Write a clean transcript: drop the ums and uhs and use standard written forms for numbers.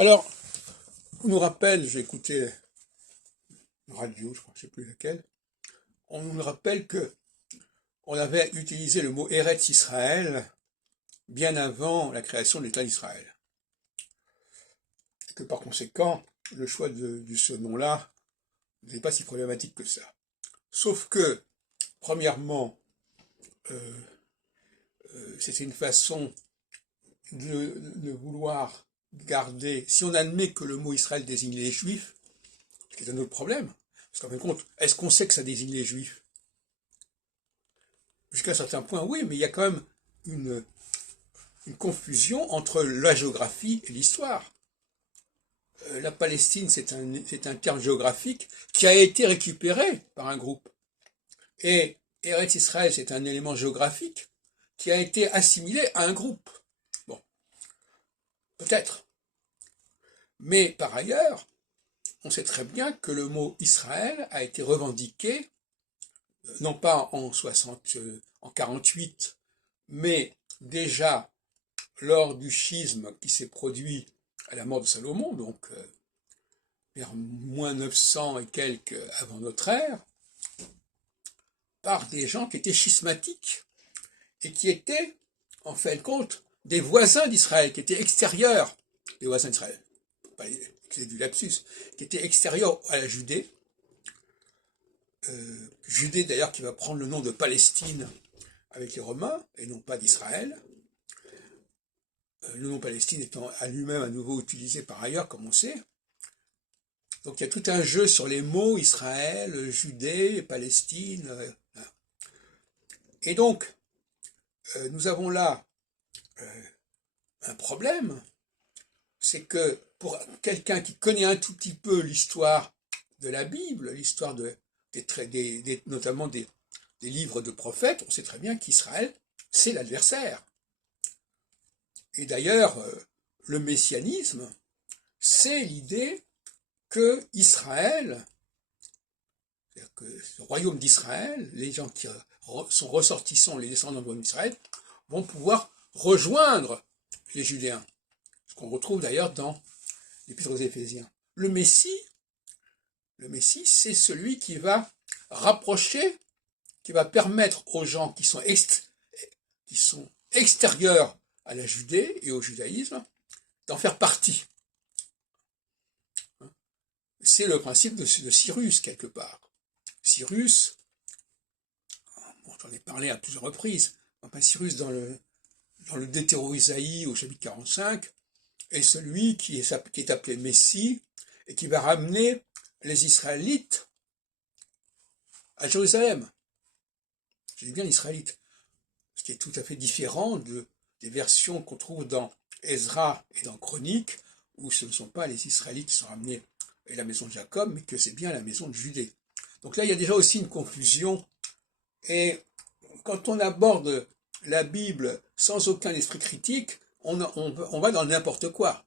Alors, on nous rappelle, j'ai écouté une radio, je crois, je ne sais plus laquelle, on nous rappelle que on avait utilisé le mot Eretz Israël bien avant la création de l'État d'Israël. Et que par conséquent, le choix de ce nom-là n'est pas si problématique que ça. Sauf que, premièrement, c'était une façon de vouloir garder, si on admet que le mot Israël désigne les Juifs, ce qui est un autre problème, parce qu'en fin de compte, est-ce qu'on sait que ça désigne les Juifs? Jusqu'à un certain point, oui, mais il y a quand même une confusion entre la géographie et l'histoire. La Palestine, c'est un terme géographique qui a été récupéré par un groupe. Et Eretz Israël, c'est un élément géographique qui a été assimilé à un groupe. Bon, peut-être. Mais par ailleurs, on sait très bien que le mot Israël a été revendiqué, non pas en 48, mais déjà lors du schisme qui s'est produit à la mort de Salomon, donc vers moins 900 et quelques avant notre ère, par des gens qui étaient schismatiques et qui étaient, en fin de compte, des voisins d'Israël, qui étaient extérieurs, des voisins d'Israël, c'est du lapsus, qui étaient extérieurs à la Judée, Judée d'ailleurs qui va prendre le nom de Palestine avec les Romains, et non pas d'Israël, le nom Palestine étant à lui-même à nouveau utilisé par ailleurs, comme on sait. Donc il y a tout un jeu sur les mots Israël, Judée, Palestine. Et donc, nous avons là un problème, c'est que pour quelqu'un qui connaît un tout petit peu l'histoire de la Bible, l'histoire notamment des livres de prophètes, on sait très bien qu'Israël, c'est l'adversaire. Et d'ailleurs, le messianisme, c'est l'idée que Israël, c'est-à-dire que le royaume d'Israël, les gens qui sont ressortissants, les descendants du royaume d'Israël, vont pouvoir rejoindre les Judéens. Ce qu'on retrouve d'ailleurs dans l'Épître aux Éphésiens. Le Messie, c'est celui qui va rapprocher, qui va permettre aux gens qui sont extérieurs à la Judée et au judaïsme d'en faire partie. C'est le principe de Cyrus, quelque part. Cyrus, j'en ai parlé à plusieurs reprises, enfin, Cyrus dans le Deutéro-Isaïe au chapitre 45, est celui qui est appelé Messie et qui va ramener les Israélites à Jérusalem. Je dis bien Israélites, ce qui est tout à fait différent des versions qu'on trouve dans Ezra et dans Chroniques, où ce ne sont pas les Israélites qui sont ramenés à la maison de Jacob, mais que c'est bien la maison de Judée. Donc là, il y a déjà aussi une confusion, et quand on aborde la Bible sans aucun esprit critique, on va dans n'importe quoi.